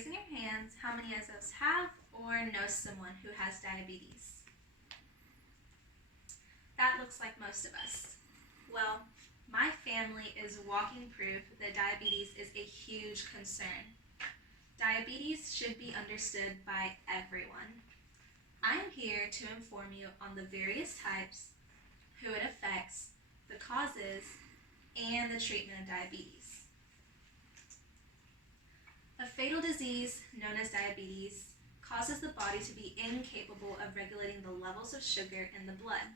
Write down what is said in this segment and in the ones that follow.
raising your hands how many of us have or know someone who has diabetes. That looks like most of us. Well, my family is walking proof that diabetes is a huge concern. Diabetes should be understood by everyone. I am here to inform you on the various types, who it affects, the causes, and the treatment of diabetes. A fatal disease known as diabetes causes the body to be incapable of regulating the levels of sugar in the blood.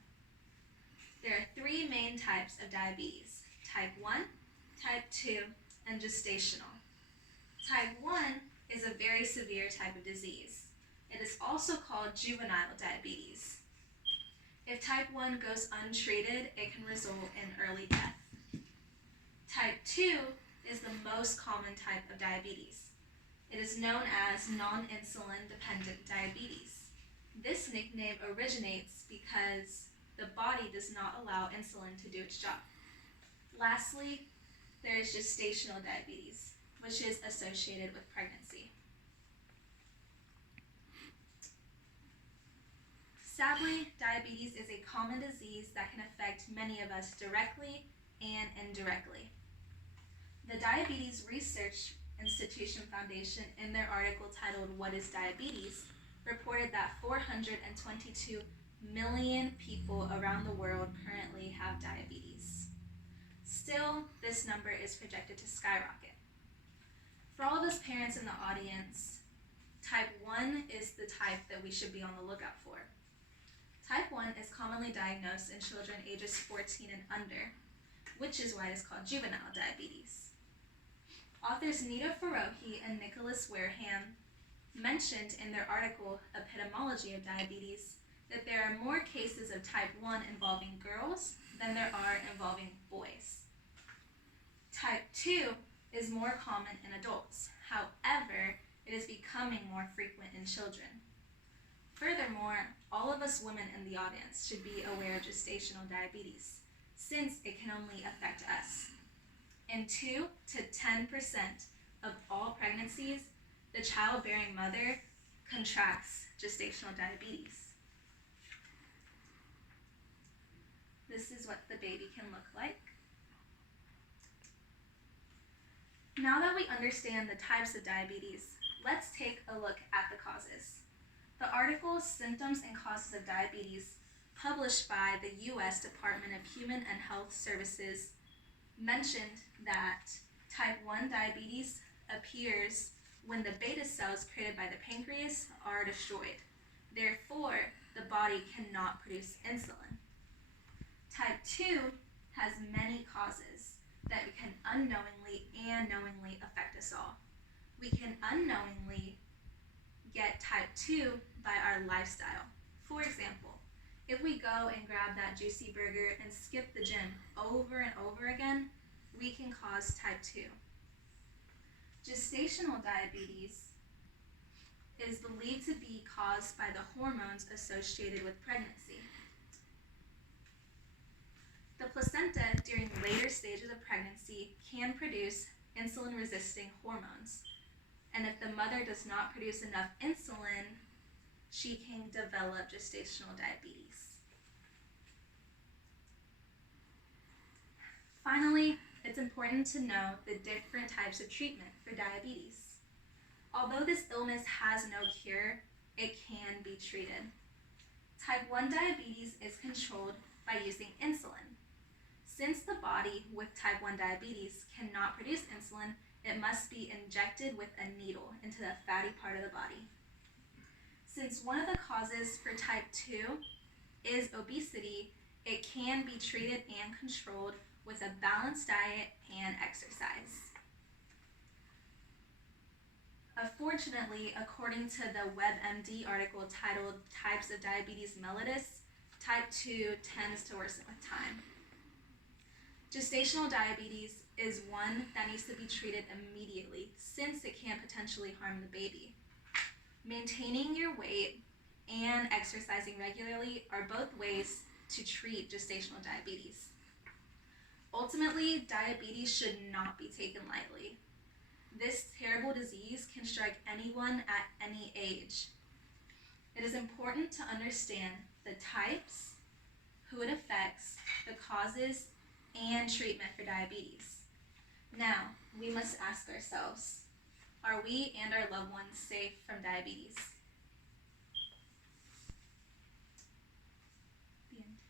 There are three main types of diabetes: type 1, type 2, and gestational. Type 1 is a very severe type of disease. It is also called juvenile diabetes. If type 1 goes untreated, it can result in early death. Type 2 is the most common type of diabetes. It is known as non-insulin dependent diabetes. This nickname originates because the body does not allow insulin to do its job. Lastly, there is gestational diabetes, which is associated with pregnancy. Sadly, diabetes is a common disease that can affect many of us directly and indirectly. The Diabetes Research Institution Foundation, in their article titled "What is Diabetes?", reported that 422 million people around the world currently have diabetes. Still, this number is projected to skyrocket. For all of us parents in the audience, type 1 is the type that we should be on the lookout for. Type 1 is commonly diagnosed in children ages 14 and under, which is why it is called juvenile diabetes. Authors Nita Farohi and Nicholas Wareham mentioned in their article Epidemiology of Diabetes that there are more cases of type 1 involving girls than there are involving boys. Type 2 is more common in adults. However, it is becoming more frequent in children. Furthermore, all of us women in the audience should be aware of gestational diabetes, since it can only affect us. In 2 to 10% of all pregnancies, the childbearing mother contracts gestational diabetes. This is what the baby can look like. Now that we understand the types of diabetes, let's take a look at the causes. The article Symptoms and Causes of Diabetes, published by the U.S. Department of Human and Health Services, mentioned that type 1 diabetes appears when the beta cells created by the pancreas are destroyed. Therefore, the body cannot produce insulin. Type 2 has many causes that can unknowingly and knowingly affect us all. We can unknowingly get type 2 by our lifestyle. For example, if we go and grab that juicy burger and skip the gym over and over again, we can cause type 2. Gestational diabetes is believed to be caused by the hormones associated with pregnancy. The placenta during later stages of pregnancy can produce insulin-resisting hormones, and if the mother does not produce enough insulin, she can develop gestational diabetes. Finally, it's important to know the different types of treatment for diabetes. Although this illness has no cure, it can be treated. Type 1 diabetes is controlled by using insulin. Since the body with type 1 diabetes cannot produce insulin, it must be injected with a needle into the fatty part of the body. Since one of the causes for type 2 is obesity, it can be treated and controlled with a balanced diet and exercise. Unfortunately, according to the WebMD article titled Types of Diabetes Mellitus, type 2 tends to worsen with time. Gestational diabetes is one that needs to be treated immediately since it can potentially harm the baby. Maintaining your weight and exercising regularly are both ways to treat gestational diabetes. Ultimately, diabetes should not be taken lightly. This terrible disease can strike anyone at any age. It is important to understand the types, who it affects, the causes, and treatment for diabetes. Now, we must ask ourselves, are we and our loved ones safe from diabetes?